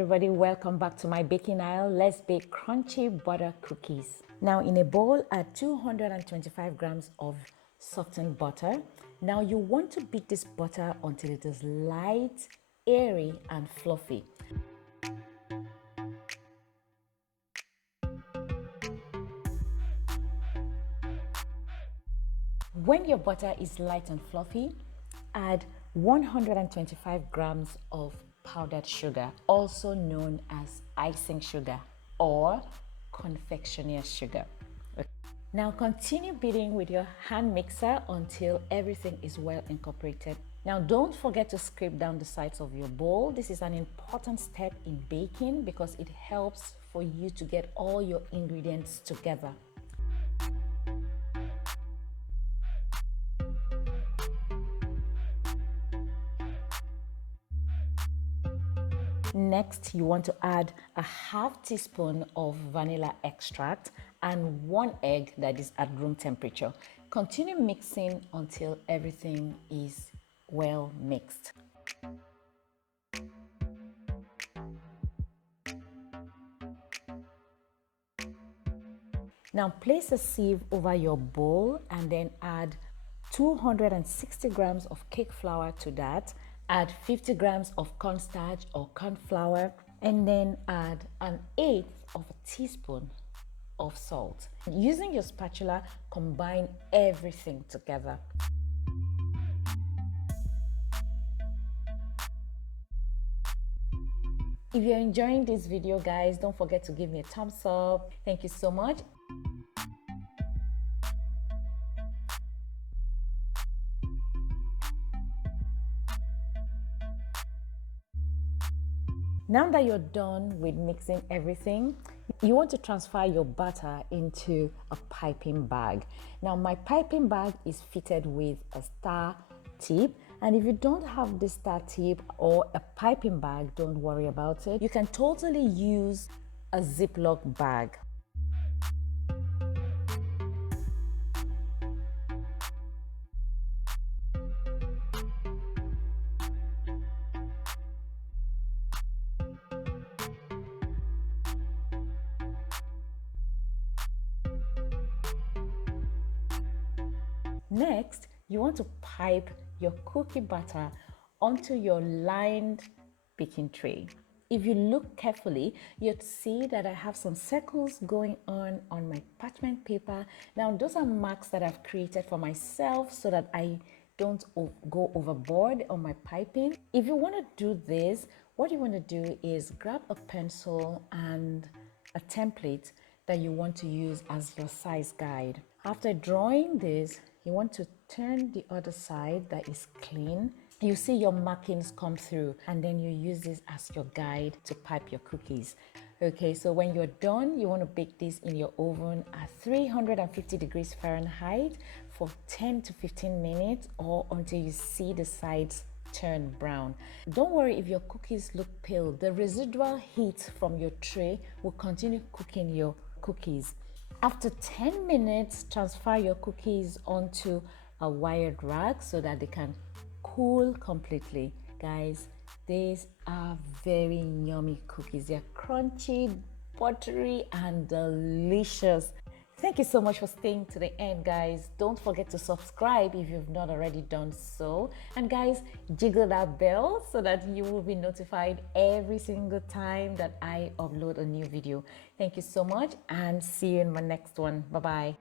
everybody, welcome back to my baking aisle. Let's bake crunchy butter cookies. Now in a bowl, add 225 grams of softened butter. Now you want to beat this butter until it is light, airy and fluffy. When your butter is light and fluffy, add 125 grams of powdered sugar, also known as icing sugar or confectioner's sugar. Now continue beating with your hand mixer until everything is well incorporated. Now don't forget to scrape down the sides of your bowl. This is an important step in baking because it helps for you to get all your ingredients together. Next, you want to add a half teaspoon of vanilla extract and 1 egg that is at room temperature. Continue mixing until everything is well mixed. Now place a sieve over your bowl and then add 260 grams of cake flour to that. Add 50 grams of cornstarch or corn flour and then add 1/8 of a teaspoon of salt. Using your spatula, combine everything together. If you're enjoying this video, guys, don't forget to give me a thumbs up. Thank you so much. Now that you're done with mixing everything, you want to transfer your batter into a piping bag. Now my piping bag is fitted with a star tip, and if you don't have the star tip or a piping bag, don't worry about it. You can totally use a Ziploc bag. Next, you want to pipe your cookie batter onto your lined baking tray. If you look carefully, you'd see that I have some circles going on my parchment paper. Now, those are marks that I've created for myself so that I don't go overboard on my piping. If you want to do this, what you want to do is grab a pencil and a template that you want to use as your size guide. After drawing this, you want to turn the other side that is clean. You see your markings come through, and then you use this as your guide to pipe your cookies. Okay, so when you're done, you want to bake this in your oven at 350 degrees Fahrenheit for 10 to 15 minutes or until you see the sides turn brown. Don't worry if your cookies look pale. The residual heat from your tray will continue cooking your cookies. After 10 minutes, transfer your cookies onto a wired rack so that they can cool completely. Guys, these are very yummy cookies. They're crunchy, buttery, and delicious. Thank you so much for staying to the end, guys. Don't forget to subscribe if you've not already done so. And guys, jiggle that bell so that you will be notified every single time that I upload a new video. Thank you so much and see you in my next one. Bye-bye.